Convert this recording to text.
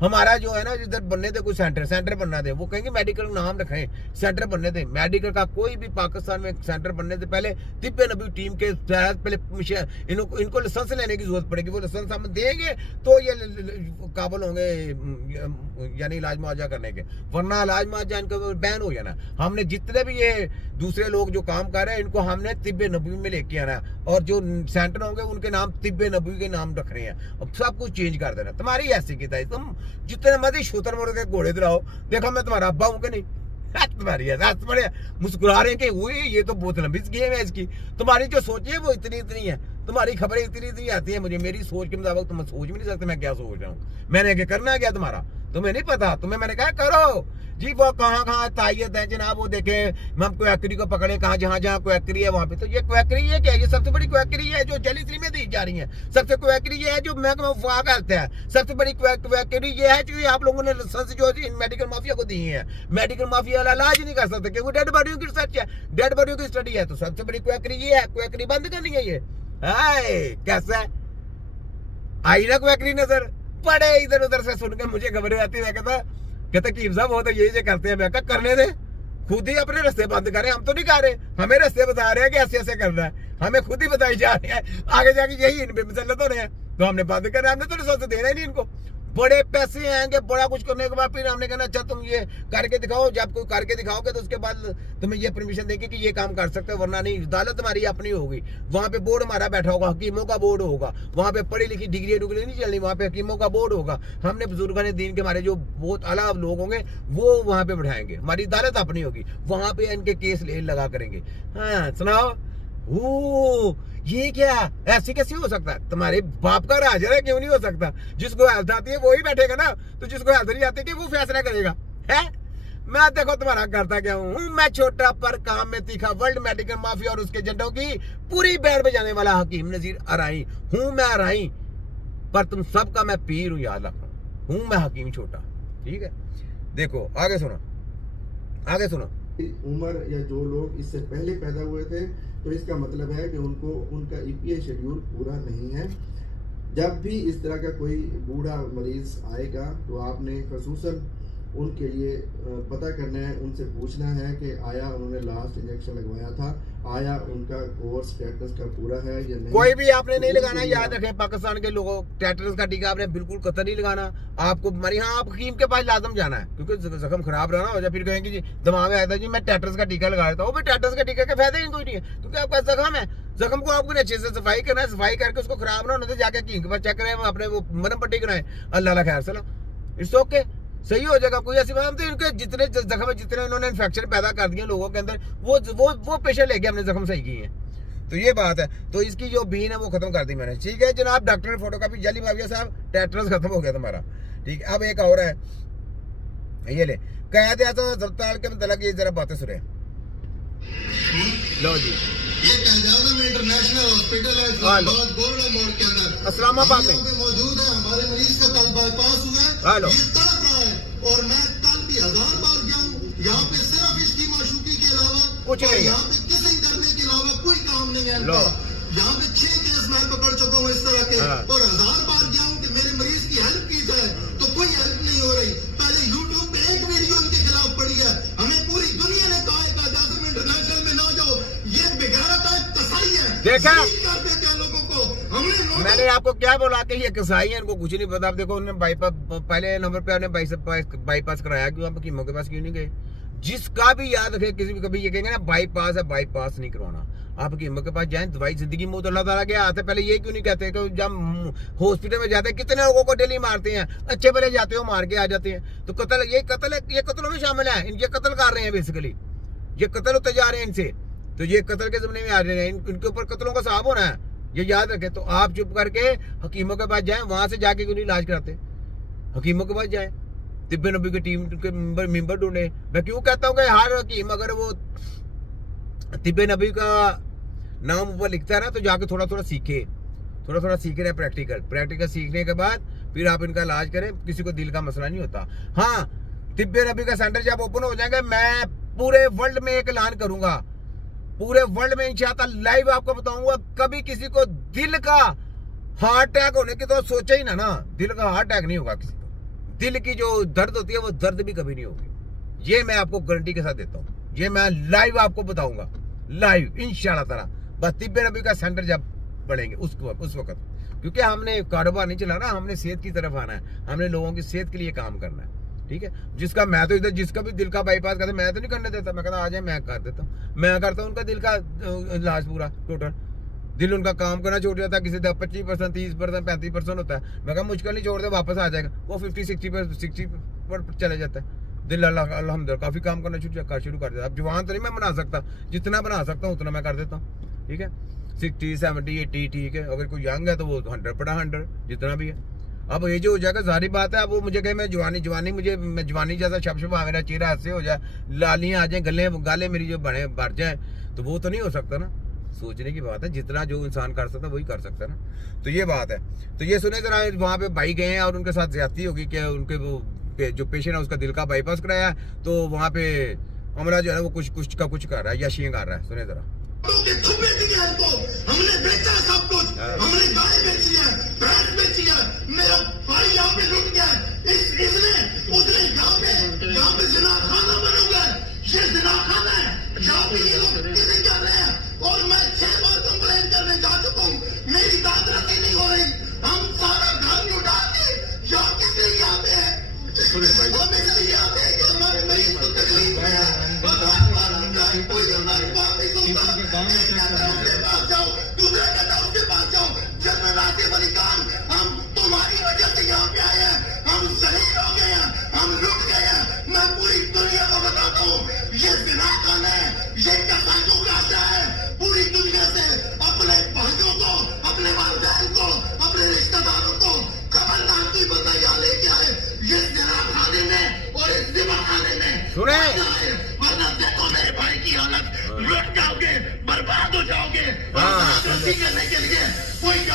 हमारा जो है ना जिधर बनने थे कोई सेंटर बनना थे, वो कहेंगे मेडिकल नाम रखें, सेंटर बनने थे। मेडिकल का कोई भी पाकिस्तान में सेंटर बनने से पहले तिब्बे नबी टीम के तहत पहले इनको लाइसेंस लेने की जरूरत पड़ेगी। वो लाइसेंस हम देंगे तो ये काबिल होंगे यानी इलाज मुआवजा करने के, वरना इलाज मुआवजा इनका बैन हो जाना। हमने जितने भी ये दूसरे लोग जो काम कर रहे हैं इनको हमने तिब्बे नबी में लेके आना, और जो सेंटर होंगे उनके नाम तिब्बे नबी के नाम रख रहे हैं। अब सब कुछ चेंज कर देना। तुम्हारी ऐसी की था, तुम जितने मर्जी शूतर मोड़ के घोड़े दिलाओ, देखो मैं तुम्हारा अब्बा हूं कि नहीं। तुम्हारी बड़े मुस्कुरा रहे कि हुई ये तो बहुत लंबी गेम है इसकी। तुम्हारी जो सोच है वो इतनी है, तुम्हारी खबरें इतनी आती है मुझे, मेरी सोच के मुताबिक तुम सोच भी नहीं सकते मैं क्या सोच रहा हूँ। मैंने आगे करना क्या तुम्हारा, तुम्हें नहीं पता। तुम्हें मैंने कहा करो जी, वो कहाँ तायत है जनाब, वो देखें हम क्वैकरी को पकड़े कहाँ जहाँ क्वैकरी है वहां पे। तो ये क्वैकरी है क्या? ये सबसे बड़ी क्वैकरी है जो जलीसरी में दी जा रही है। सबसे क्वैकरी ये है जो महकमा वफा करता है। सबसे बड़ी क्वैकरी ये है जो आप लोगों ने लाइसेंस जो मेडिकल माफिया को दी है। मेडिकल माफिया वाला इलाज नहीं कर सकते क्योंकि डेड बॉडियों की रिसर्च है, डेड बॉडियों की स्टडी है। तो सबसे बड़ी क्वैकरी ये है, क्वैकरी बंद करनी है ये। हाय कैसा है, आई ना क्वैकरी नजर। बड़े इधर उधर से सुन के मुझे खबरें आती है, कहता कीम साहब वो तो यही करते हैं। मैं कहा करने दे, खुद ही अपने रास्ते बंद करें, हम तो नहीं कर रहे। हमें रास्ते बता रहे हैं कि ऐसे ऐसे करना है, हमें खुद ही बताई जा रही है। आगे जाके यही इन पे मसलत हो रहे हैं, तो हमने बंद करना। हमने तो रिसोर्स देना ही नहीं इनको। बड़े पैसे आएंगे, बड़ा कुछ करने के बाद फिर हमने कहना अच्छा तुम ये करके दिखाओ। जब कोई करके दिखाओगे तो उसके बाद तुम्हें ये परमिशन देंगे कि ये काम कर सकते हो, वरना नहीं। अदालत हमारी अपनी होगी, वहां पे बोर्ड हमारा बैठा होगा, हकीमों का बोर्ड होगा, वहां पे पढ़ी लिखी डिग्री नहीं चलनी, वहां पे हकीमों का बोर्ड होगा। हमने बुजुर्गान दीन के हमारे जो बहुत आला लोग होंगे वो वहां पे बैठाएंगे, हमारी अदालत अपनी होगी, वहां पे इनके केस लगा करेंगे। हाँ सुनाओ, ये क्या ऐसे कैसे हो सकता है? तुम्हारे बाप का राज है, क्यों नहीं हो सकता? जिसको हेल्थ आती है वो ही बैठेगा ना, तो जिसको हेल्थ नहीं आती कि वो फैसला करेगा है। मैं देखो तुम्हारा करता क्या हूँ, मैं छोटा पर काम में तीखा, वर्ल्ड मेडिकल माफिया और उसके एजेंटों की पूरी बैंड बजाने वाला हकीम नजीर अराई हूँ मैं। अराई पर तुम सबका मैं पीर हूँ, याद रखो। हूँ मैं हकीम छोटा, ठीक है। देखो आगे सुनो, आगे सुनो। उम्र या जो लोग इससे पहले पैदा हुए थे तो इसका मतलब है कि उनको उनका ईपीए शेड्यूल पूरा नहीं है। जब भी इस तरह का कोई बूढ़ा मरीज आएगा तो आपने खसूसन उनके लिए पता करना है, उनसे पूछना है कि आया उन्होंने लास्ट इंजेक्शन लगवाया था, आया उनका कोर्स टेटनस का पूरा है या नहीं। कोई भी आपने नहीं लगाना, याद रखें पाकिस्तान के लोगों, टेटनस का टीका आपने बिल्कुल कतई नहीं लगाना। आपको हमारे यहाँ आप हकीम के पास लाजम जाना है, क्योंकि जख्म खराब रहना हो जाए, फिर कहेंगे जी दिमाग में आया था जी मैं टेटनस का टीका लगा देता हूँ। टेटनस का टीका के फायदे ही कोई नहीं है, क्योंकि आपका जख्म है। जख्म को आपको अच्छे से सफाई करना है, सफाई करके उसको खराब ना होने से जाके हकीम के पास चेक कराएं, अपने वो मरहम पट्टी कराएं, अल्लाह खैर सला, इट्स ओके, सही हो जाएगा। कोई ऐसी बात नहीं। इनके जितने जख्म जितने इन्होंने इन्फेक्शन पैदा कर दिए लोगों के अंदर, वो पेशेंट लेके हमने जख्म सही किए हैं। तो ये बात है। तो इसकी जो बीन है वो खत्म कर दी मैंने, ठीक है जनाब। डॉक्टर फोटोकॉपी जाली माफिया साहब, टेटनस खत्म हो गया तुम्हारा, ठीक है। अब एक और है, ये ले कह दिया तो अस्पताल के मतलब ये जरा बातें सुने लो जी। ये इंटरनेशनल हॉस्पिटल है इस्लामाबाद गोल्डन मोड़ के अंदर, इस्लामाबाद में मौजूद है। हमारे मरीज का कल बाईपास हुआ है, ये तड़प रहा है, और मैं कल भी 1000 बार गया हूँ। यहाँ पे सिर्फ इसकी माशूकी के अलावा कुछ नहीं, यहाँ पे किसिंग करने के अलावा कोई काम नहीं है। यहाँ पे 6 केस मैं पकड़ चुका हूँ इस तरह के, और 1000 बार गया हूँ कि मेरे मरीज की हेल्प की जाए, तो कोई हेल्प नहीं हो रही। पहले यूट्यूब पे एक वीडियो इनके खिलाफ पड़ी है, हमें पूरी दुनिया ने कहा है जासिम इंटरनेशनल में ना जाओ, ये बेगैरत है, कसाई है। देखा लोगों को हमने, मैंने आपको क्या बोला कि ये कसाई है, इनको कुछ नहीं पता। आप देखो उन्होंने बाईपास पहले नंबर पे आपने बाईपास कराया, क्यों आप हकीमों के पास क्यों नहीं गए? जिसका भी याद रखे, किसी भी कभी ये कहेंगे ना बाईपास है, बाईपास नहीं करवाना, आप हकीमों के पास जाएं। दवाई जिंदगी में तो अल्लाह ताला के हाथ है। पहले ये क्यों नहीं कहते कि जब हॉस्पिटल में जाते हैं कितने लोगों को डेली मारते हैं, अच्छे भले जाते हो मार के आ जाते हैं। तो कत्ल, ये कत्लों में शामिल है, ये कत्ल कर रहे हैं बेसिकली, ये कत्ल होते जा रहे हैं इनसे। तो ये कत्ल के ज़माने में आ रहे हैं, इनके ऊपर कत्लों का साहब होना है, ये याद रखें। तो आप चुप करके हकीमों के पास जाएं, वहां से जाके क्यों नहीं इलाज कराते? हकीमों के पास जाएं, तिब्बे नबी की टीम के मेंबर ढूंढे। मैं क्यों कहता हूँ कि हर हकीम अगर वो तिब्बे नबी का नाम ऊपर लिखता है ना, तो जाके थोड़ा थोड़ा सीखे, थोड़ा थोड़ा सीख रहे हैं प्रैक्टिकल सीखने के बाद फिर आप इनका इलाज करें। किसी को दिल का मसला नहीं होता। हाँ, तिब्बे नबी का सेंटर जब ओपन हो जाएगा, मैं पूरे वर्ल्ड में एक ऐलान करूंगा, पूरे वर्ल्ड में इंशाअल्लाह लाइव आपको बताऊंगा। कभी किसी को दिल का हार्ट अटैक होने की तो सोचा ही ना, दिल का हार्ट अटैक नहीं होगा किसी को। दिल की जो दर्द होती है वो दर्द भी कभी नहीं होगी। ये मैं आपको गारंटी के साथ देता हूँ, ये मैं लाइव आपको बताऊंगा, लाइव इंशाल्लाह ताला। बस तिब्बे नबी का सेंटर जब बढ़ेंगे उस वक्त, क्योंकि हमने कारोबार नहीं चलाना, हमने सेहत की तरफ आना है, हमने लोगों की सेहत के लिए काम करना है, ठीक है। जिसका मैं तो इधर जिसका भी दिल का बाईपास करता मैं तो नहीं करने देता, मैं कहता आ जाए मैं कर देता हूँ, मैं करता हूँ उनका दिल का इलाज पूरा टोटल। दिल उनका काम करना छोड़ जाता है, किसी का 25%, 30%, 35% होता है, मैं कहा मुश्किल नहीं, छोड़ दे वापस आ जाएगा, वो 50-60 पर चले जाता है। दिल अल्हम्दुलिल्लाह काफ़ी काम करना शुरू कर देता। अब जवान तो नहीं मैं बना सकता, जितना बना सकता हूँ उतना मैं कर देता हूँ, ठीक है। 60, 70, 80 ठीक है। अगर कोई यंग है तो वो 100 जितना भी है। अब ये जो हो जाएगा जारी बात है, अब वो मुझे कहे मैं जवानी मुझे मैं जवानी जैसा शब मेरा चेहरा ऐसे हो जाए, लालियाँ आ जाए, गाले मेरी जो बढ़ जाए, तो वो तो नहीं हो सकता ना। सोचने की बात है, जितना जो इंसान कर सकता है वही कर सकता है ना। तो ये बात है। तो ये सुने जरा, वहाँ पे भाई गए हैं और उनके साथ ज्यादती होगी कि उनके वो जो पेशेंट है उसका दिल का बाईपास कराया है, तो वहाँ पे अमला जो है वो कुछ कर रहा है, यशियाँ कर रहा है। सुने जरा। हमने बेचा सब कुछ, हमने गाय बेची है, भैंस बेची है, मेरा भाई यहाँ पे लुट गया, उसने यहाँ पे जिना खाना बनूंगा, ये जिना खाना है, यहाँ पे ये लोग किसी कर रहे हैं, और मैं 6 बार कंप्लेन करने जा चुका हूँ, मेरी दादरती नहीं हो रही, हम सारा घर लुटा के यहाँ किसी यहाँ पे है, हम इसलिए यहाँ पे कि हमारे मरीज को तकलीफ है, कोई हमारी बात नहीं सुनता, उसके पास जाओ, दूसरा कहता उसके पास जाओ। जब मैं रास्ते वाली काम, हम तुम्हारी वजह से यहाँ पे आए हैं, हम शहीद हो गए हैं, हम लुट गए हैं। मैं पूरी दुनिया को बताता हूँ, ये जिना खाना है, ये कसाईयों का आशा है। पूरी दुनिया से अपने भाइयों को, अपने वालिदैन को, अपने रिश्तेदारों को खबरदार की बंदा यहाँ लेके आए, ये जिना खाने में और इस जिना खाने में सुने, वरना देखो मेरे भाई की हालत, लुट जाओगे, बर्बाद हो जाओगे। करने के लिए